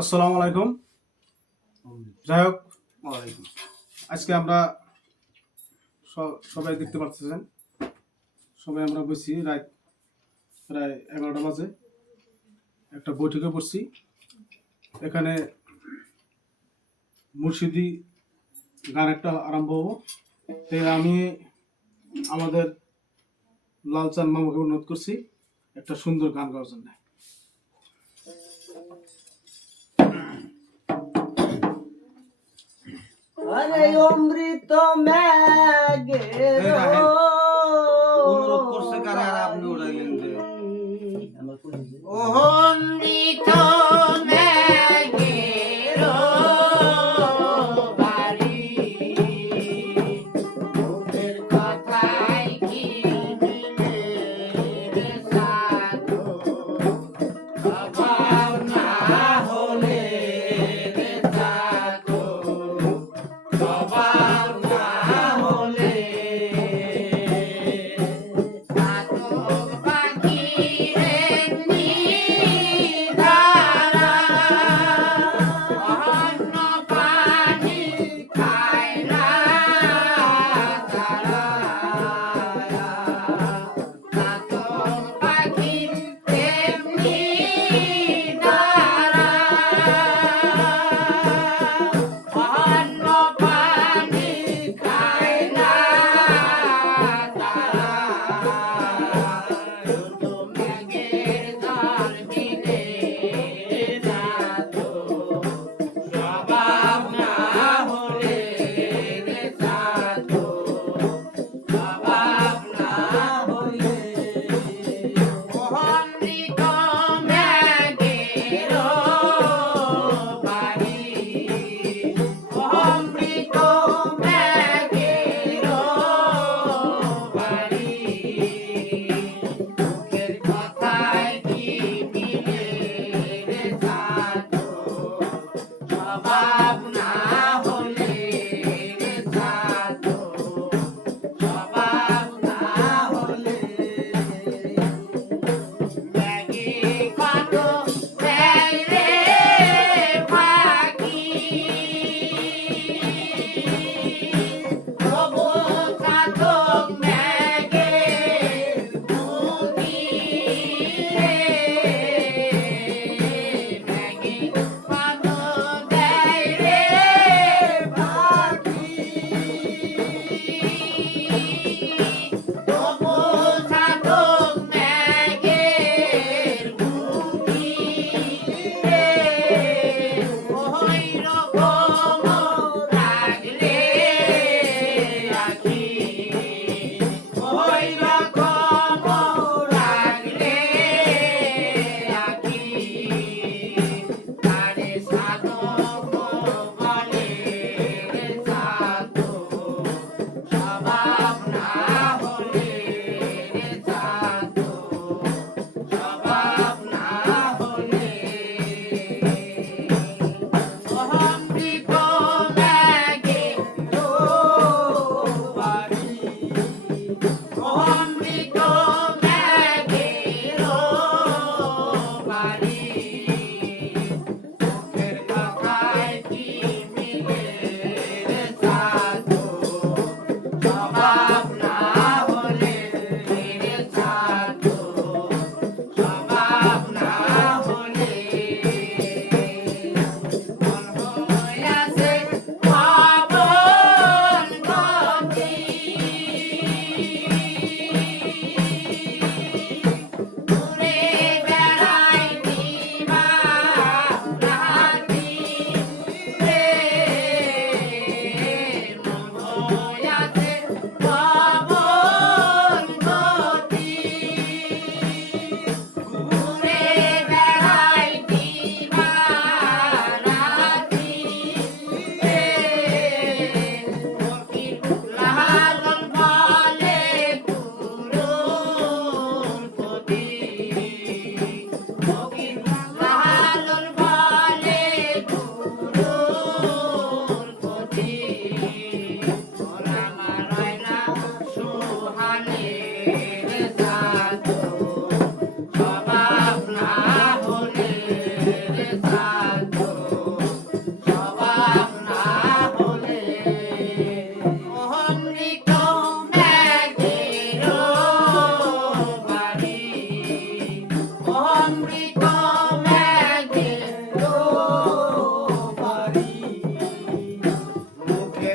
আসসালামু আলাইকুম। যাই হোক, ওয়ালাইকুম। আজকে আমরা সবাই দেখতে পাচ্ছেন, সবাই আমরা বসছি রাত প্রায় 11টা বাজে, একটা বৈঠকে বসছি। এখানে মুর্শিদি গান একটা আরম্ভ হবো। তাই আমি আমাদের লালচাঁদ মামাকে অনুরোধ করছি একটা সুন্দর গান গাওয়ার জন্য। আরে অমৃত ম্যাগের অনুরোধ করছে কারা আর আপনি উড়াইলেন যে অমৃত ম্যাগের বাড়ি মুখের কথাই কি মিলে রে সাধু অভাব না হলে রে সাধু অভাব না হলে সাধু পাখির নিধান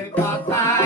কথাই